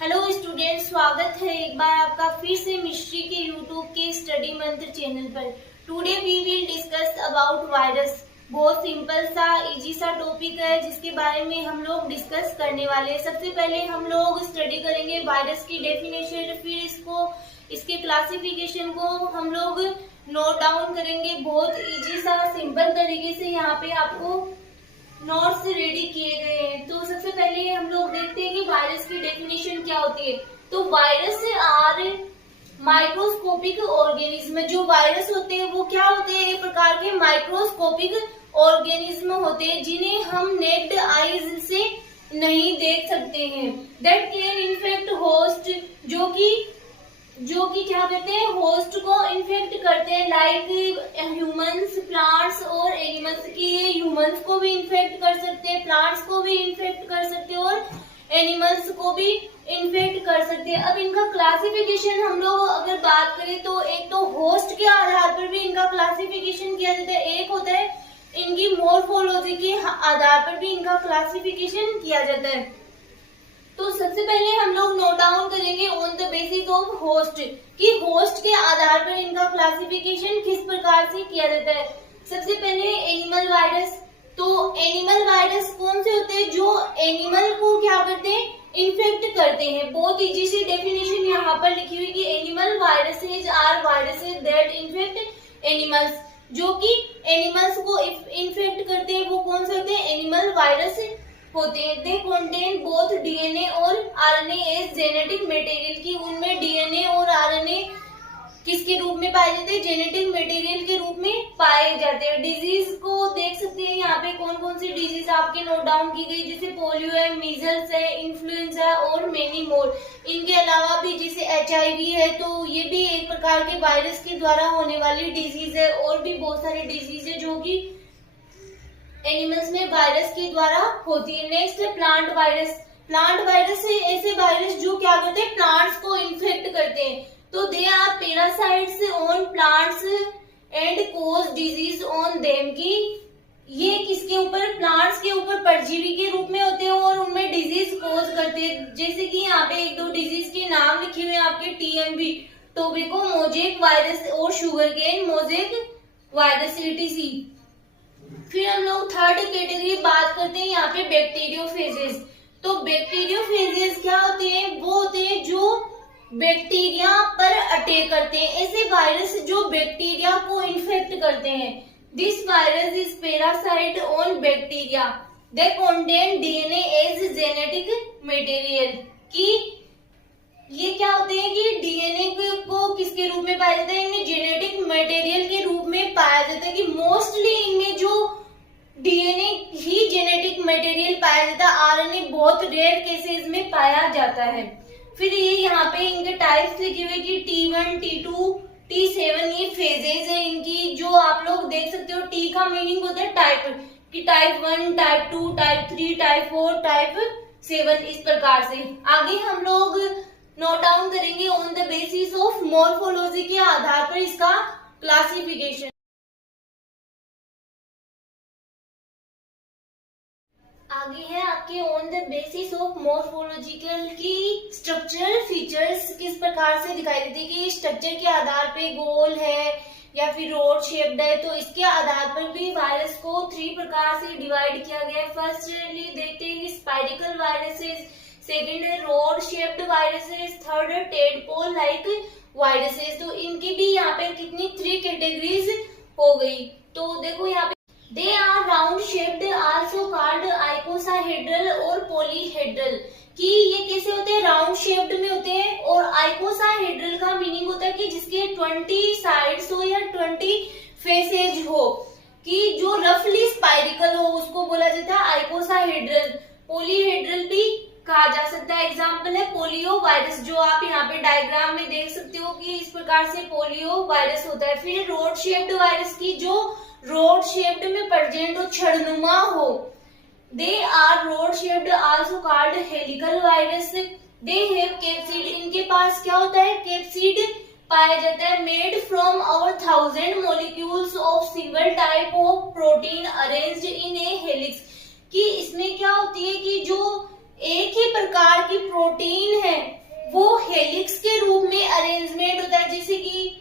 Hello student, स्वागत है एक बार आपका फिर से मिस्ट्री के यूट्यूब के स्टडी मंत्र चैनल पर। Today we will discuss about virus. बहुत सिंपल सा इजी सा टॉपिक है जिसके बारे में हम लोग डिस्कस करने वाले हैं। सबसे पहले हम लोग स्टडी करेंगे वायरस की डेफिनेशन, फिर इसके क्लासिफिकेशन को हम लोग नोट डाउन करेंगे। बहुत इजी सा सिंपल तरीके से यहाँ पे आपको नोट्स रेडी किए गए हैं। तो सबसे पहले हम लोग देखते हैं कि वायरस की डेफिनेशन क्या होती है। तो वायरस आर माइक्रोस्कोपिक ऑर्गेनिज्म। जो वायरस होते हैं वो क्या होते हैं? एक प्रकार के माइक्रोस्कोपिक ऑर्गेनिज्म होते हैं जिन्हें हम नेक्ड आईज से नहीं देख सकते हैं। दैट कैन इन्फेक्ट होस्ट, जो कि क्या कहते हैं, होस्ट को इन्फेक्ट करते हैं, लाइक ह्यूमंस, प्लांट्स और एनिमल्स। की ये ह्यूमंस को भी इन्फेक्ट कर सकते हैं, प्लांट्स को भी इन्फेक्ट कर सकते हैं और एनिमल्स को भी इन्फेक्ट कर सकते हैं। अब इनका क्लासिफिकेशन हम लोग अगर बात करें तो एक तो होस्ट के आधार पर भी इनका क्लासिफिकेशन किया जाता है, एक होता है इनकी मॉर्फोलॉजी के आधार पर भी इनका क्लासिफिकेशन किया जाता है। तो सबसे पहले हम लोग नोट डाउन करेंगे on the basis of host, कि होस्ट के आधार पर इनका क्लासिफिकेशन किस प्रकार से किया जाता है। सबसे पहले एनिमल वायरस। तो एनिमल वायरस कौन से होते हैं? जो एनिमल को क्या करते हैं, इन्फेक्ट करते हैं। बहुत इजी सी डेफिनेशन यहाँ पर लिखी हुई कि animal viruses are viruses that infect animals. जो कि एनिमल्स को इन्फेक्ट करते हैं वो कौन से होते हैं? एनिमल वायरस होते हैं। दे कंटेन बोथ डीएनए और आरएनए एज जेनेटिक मटेरियल, की उनमें डीएनए और आरएनए किसके रूप में पाए जाते हैं? जेनेटिक मटेरियल के रूप में पाए जाते हैं। डिजीज को देख सकते हैं यहाँ पे कौन कौन सी डिजीज आपके नोट डाउन की गई, जैसे पोलियो है, मीजल्स है, इन्फ्लुएंजा है और मेनी मोर। इनके अलावा भी जैसे HIV है, तो ये भी एक प्रकार के वायरस के द्वारा होने वाली डिजीज है। और भी बहुत सारी डिजीज है जो कि एनिमल्स में वायरस के द्वारा होती है। नेक्स्ट है प्लांट वायरस। प्लांट वायरस है ऐसे वायरस जो क्या करते हैं, प्लांट्स को इन्फेक्ट करते हैं। तो they are parasites on plants and cause disease on them, की ये किसके ऊपर? प्लांट्स के ऊपर परजीवी के रूप में होते हैं और उनमें डिजीज कॉज करते हैं। जैसे कि यहाँ पे एक दो डिजीज के नाम लिखे हुए हैं आपके, TMV टोबैको मोजेक वायरस और sugarcane mosaic virus ETC। फिर हम लोग थर्ड कैटेगरी बात करते हैं यहाँ पे बैक्टीरियोफेजेस। तो बैक्टीरियोफेजेस क्या होते हैं? वो होते हैं जो बैक्टीरिया पर अटैक करते हैं, ऐसे वायरस जो बैक्टीरिया को इन्फेक्ट करते हैं। This virus is parasite on bacteria, they contain DNA as genetic material. की ये क्या होते हैं कि डीएनए को किसके रूप में पाया जाता है? इनमें जेनेटिक मटेरियल के रूप में पाया जाता है। कि मोस्टली इनमें जो डीएनए ही जेनेटिक मटेरियल पाया जाता है, आरएनए बहुत रेयर केसेस में पाया जाता है। फिर ये यहाँ पे इनके टाइप्स लिखे हुए कि T1, T2, T7 ये फेजेज है इनकी, जो आप लोग देख सकते हो। T का मीनिंग होता है टाइप, कि type 1, type 2, type 3, type 4, type 7, इस प्रकार से। आगे हम लोग नोट डाउन करेंगे on the basis of morphology के आधार पर इसका क्लासिफिकेशन। आगे है आपके on the basis of morphological की स्ट्रक्चरल फीचर्स किस प्रकार से दिखाई देती है। कि स्ट्रक्चर के आधार पे गोल है या फिर रोड शेप्ड है, तो इसके आधार पर भी वायरस को 3 प्रकार से डिवाइड किया गया है। फर्स्टली देखते हैं कि स्पाइरिकल वायरसेस, सेकेंड है रोड शेप्ड वायरसेस, थर्ड है टेडपोल लाइक वायरसेस। तो इनकी भी यहाँ पे कितनी 3 कैटेगरीज हो गई। तो देखो यहाँ पे they are round shaped also called icosahedral और पॉलीहेड्रल। कि ये कैसे होते हैं? राउंड शेप्ड में होते हैं। और आइकोसाहेड्रल का मीनिंग होता है कि जिसके 20 साइड्स हो या 20 फेसेज हो, कि जो रफली स्पाइरिकल हो उसको बोला जाता है आइकोसाहेड्रल। पॉलीहेड्रल भी कहा जा सकता है। एग्जाम्पल है पोलियो वायरस, जो आप यहाँ पे डायग्राम में देख सकते हो कि इस प्रकार से पोलियो वायरस होता है। फिर रोड शेप्ड वायरस की जो रोड शेप्ड में प्रेजेंट हो, छड़नुमा हो, they are rod shaped also called helical virus. They have capsid, इनके पास क्या होता है? कैप्सिड पाया जाता है। Made from over 1000 molecules of single type of protein arranged in a helix. कि इसमें क्या होती है कि जो एक ही प्रकार की प्रोटीन है वो हेलिक्स के रूप में अरेंजमेंट होता है, जैसे कि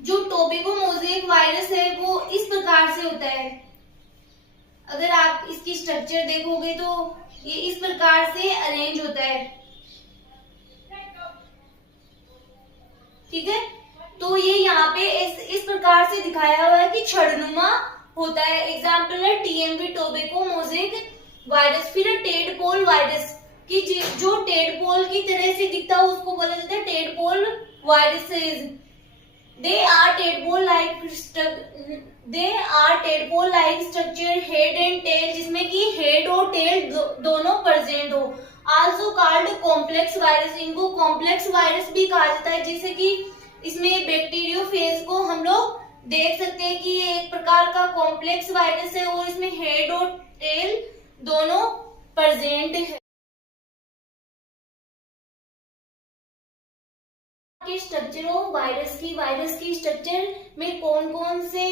जो टोबैको मोज़ेक वायरस है वो इस प्रकार से होता है। अगर आप इसकी स्ट्रक्चर देखोगे तो ये इस प्रकार से अरेंज होता है, ठीक है। तो ये यहाँ पे इस प्रकार से दिखाया हुआ है कि छड़नुमा होता है। एग्जाम्पल है टीएमवी टोबैको मोज़ेक वायरस। फिर है टेडपोल वायरस कि जो टेडपोल की तरह से दिखता है उसको बोला जाता है tadpole viruses. They are tadpole-like structure, head and tail, जिसमें कि हेड और टेल दोनों प्रेजेंट हो। Also called complex virus, इनको कॉम्प्लेक्स वायरस भी कहा जाता है, जैसे कि इसमें बैक्टीरियोफेज को हम लोग देख सकते हैं कि ये एक प्रकार का कॉम्प्लेक्स वायरस है और इसमें हेड और टेल दोनों प्रेजेंट है। के स्ट्रक्चर ऑफ वायरस की स्ट्रक्चर में कौन कौन से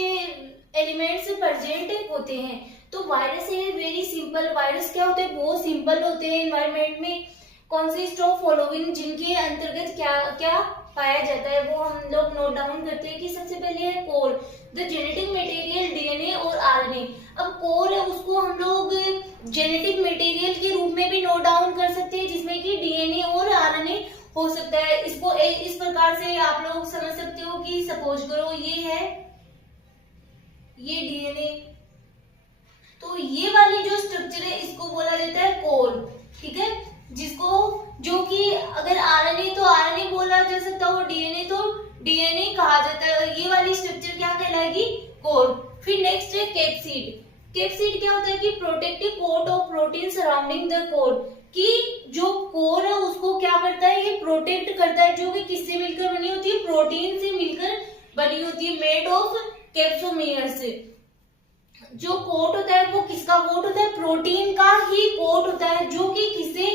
एलिमेंट्स प्रेजेंट होते हैं। तो वायरस है वेरी सिंपल। वायरस क्या होते हैं, बहुत सिंपल होते हैं। एनवायरमेंट में कॉन्सिस्ट ऑफ फॉलोइंग, जिनके अंतर्गत क्या क्या पाया जाता है वो हम लोग नोट डाउन करते हैं कि सबसे पहले है core, the genetic material DNA और आरएनए। अब कोर है उसको हम लोग जेनेटिक मटेरियल के रूप में भी नोट डाउन कर सकते हैं, जिसमें कि डीएनए और आरएनए हो सकता है। इसको इस प्रकार से आप लोग समझ सकते हो कि सपोज करो ये है ये डीएनए, तो ये वाली जो स्ट्रक्चर है इसको बोला जाता है कोर, ठीक है। जिसको जो कि अगर आरएनए तो आरएनए बोला जा सकता है और डीएनए तो डीएनए कहा जाता है। ये वाली स्ट्रक्चर क्या कहलाएगी, कोर। फिर नेक्स्ट है कैप्सिड। कैप्सिड क्या होता है कि protective coat of protein surrounding the core, कि जो कोर है उसको क्या करता है, ये प्रोटेक्ट करता है, जो कि किससे मिलकर बनी होती है, प्रोटीन से मिलकर बनी होती है, मेड ऑफ कैप्सोमियर से। जो कोट होता है वो किसका कोट होता है, प्रोटीन का ही कोट होता है, जो कि किससे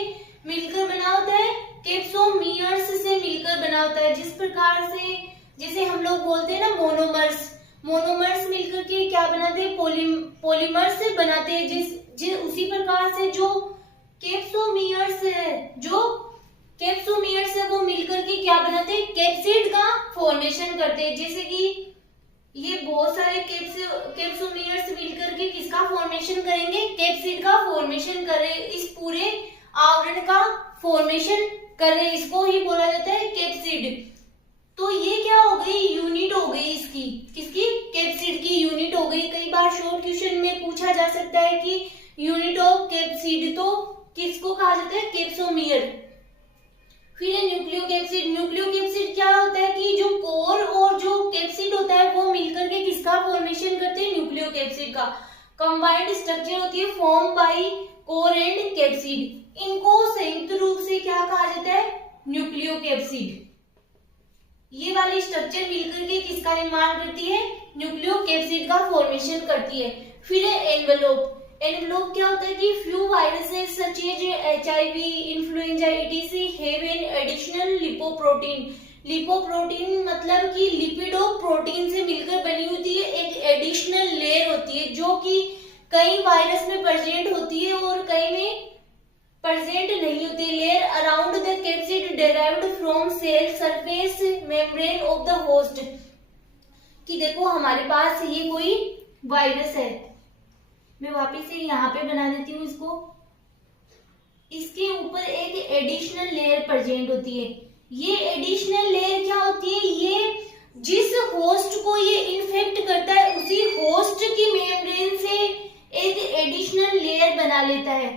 मिलकर बना होता है, कैप्सोमियर्स से मिलकर बना होता है। जिस प्रकार से जैसे हम लोग बोलते हैं ना मोनोमर्स मिलकर के क्या बनाते हैं, पॉलीमर्स से बनाते हैं। उसी प्रकार से जो कैप्सोमियर्स है वो मिलकर के क्या बनाते हैं, कैप्सिड का फॉर्मेशन करते हैं। जैसे कि ये बहुत सारे कैप्सोमियर्स मिलकर के किसका फॉर्मेशन करेंगे, कैप्सिड का फॉर्मेशन कर रहे, इस पूरे आवरण का फॉर्मेशन कर रहे, इसको ही बोला जाता है कैप्सिड। तो ये क्या हो गई, यूनिट हो गई इसकी, किसकी, कैप्सिड की यूनिट हो गई। कई बार शॉर्ट क्वेश्चन में पूछा जा सकता है कि यूनिट ऑफ कैप्सिड, तो किसको कहा जाता है, कैप्सोमियर। फिर है न्यूक्लियोकैप्सिड। न्यूक्लियोकैप्सिड क्या होता है कि जो कोर और जो कैप्सिड होता है वो मिलकर के किसका फॉर्मेशन करते हैं, न्यूक्लियोकैप्सिड का। कंबाइंड स्ट्रक्चर होती है form by core and capsid. इनको संयुक्त रूप से क्या कहा जाता है, न्यूक्लियोकैप्सिड। ये वाली स्ट्रक्चर मिलकर के किसका निर्माण करती है, न्यूक्लियोकैप्सिड का फॉर्मेशन करती है। फिर है एनवेलोप। एनवेलोप क्या होता है कि few viruses such as HIV, influenza etc have an additional lipoprotein. Lipoprotein मतलब कि लिपिड और प्रोटीन से मिलकर बनी होती है, एक एडिशनल लेयर होती है, जो कि कई वायरस में प्रेजेंट होती है और कई में प्रेजेंट नहीं होती। Layer around the capsid derived from cell surface membrane of the host. कि देखो हमारे पास ये कोई वायरस है, मैं वापस से यहाँ पे बना देती हूँ इसको। इसके ऊपर एक एडिशनल लेयर प्रेजेंट होती है। ये एडिशनल लेयर क्या होती है, ये जिस होस्ट को ये इन्फेक्ट करता है उसी होस्ट की मेम्ब्रेन से एक एडिशनल लेयर बना लेता है।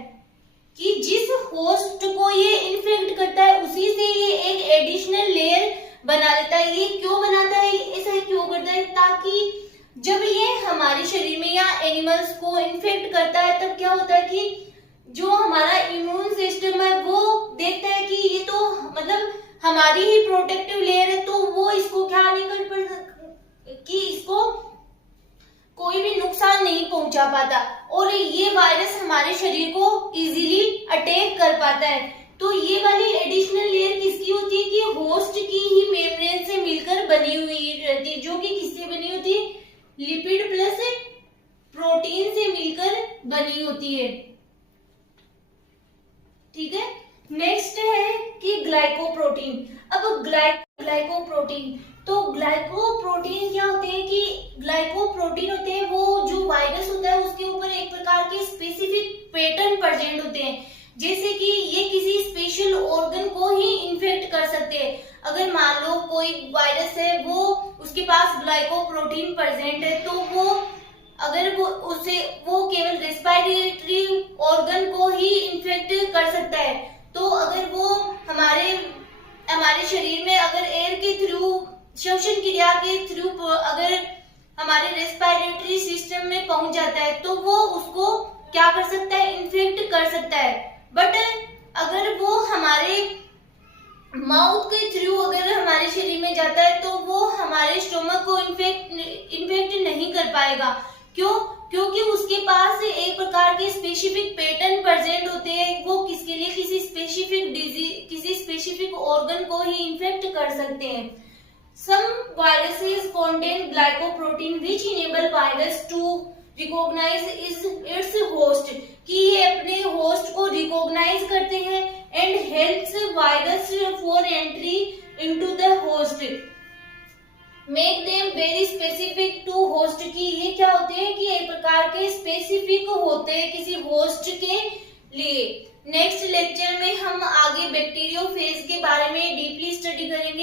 कि जिस होस्ट को ये इन्फेक्ट करता है उसी से ये एक एडिशनल लेयर बना लेता है। ये क्यों बनाता है, ऐसा क्यों करता है, ताकि जब ये हमारे शरीर में या एनिमल्स को इन्फेक्ट करता है तब क्या होता है कि जो हमारा इम्यून सिस्टम है वो देखता है कि ये तो मतलब हमारी ही प्रोटेक्टिव लेयर है, तो वो इसको क्या नहीं कर कि इसको कोई भी नुकसान नहीं पहुंचा पाता और ये वायरस हमारे शरीर को इजीली अटैक कर पाता है। तो ये वाली एडिशनल लेयर किसकी होती है कि होस्ट की ही मेम्ब्रेन से मिलकर बनी हुई रहती है, जो कि किससे बनी होती है, लिपिड प्लस प्रोटीन से मिलकर बनी होती है। ठीक है। नेक्स्ट है कि ग्लाइकोप्रोटीन। अब ग्लाइकोप्रोटीन, तो ग्लाइकोप्रोटीन क्या होते हैं कि ग्लाइकोप्रोटीन होते हैं वो जो वायरस होता है उसके ऊपर एक प्रकार के स्पेसिफिक पैटर्न प्रेजेंट होते हैं, जैसे कि ये किसी स्पेशल ऑर्गन को ही इन्फेक्ट कर सकते हैं। अगर मान लो कोई वायरस है, वो उसके पास ग्लाइकोप्रोटीन प्रेजेंट है, तो वो केवल रेस्पिरेटरी ऑर्गन को ही इन्फेक्ट कर सकता है। तो अगर वो हमारे शरीर में अगर एयर के थ्रू, श्वसन क्रिया के थ्रू अगर हमारे रेस्पिरेटरी सिस्टम में पहुंच जाता है, तो वो उसको क्या कर सकता है, इन्फेक्ट कर सकता है। बट अगर वो हमारे माउथ के थ्रू अगर हमारे शरीर में जाता है, तो वो हमारे स्टोमक को इन्फेक्ट नहीं कर पाएगा। क्यों? क्योंकि उसके पास एक प्रकार के स्पेसिफिक पैटर्न प्रेजेंट होते हैं। वो किसके लिए, किसी स्पेसिफिक डिजीज, किसी स्पेसिफिक ऑर्गन को ही इन्फेक्ट कर सकते हैं। Some viruses contain glycoprotein which enable virus to recognize its host, कि ये अपने होस्ट को रिकॉग्नाइज करते हैं and helps virus for entry into the host, make them very specific to host, की ये क्या होते हैं कि एक प्रकार के स्पेसिफिक होते हैं किसी होस्ट के लिए। नेक्स्ट लेक्चर में हम आगे बैक्टीरियोफेज के बारे में डीपली स्टडी करेंगे।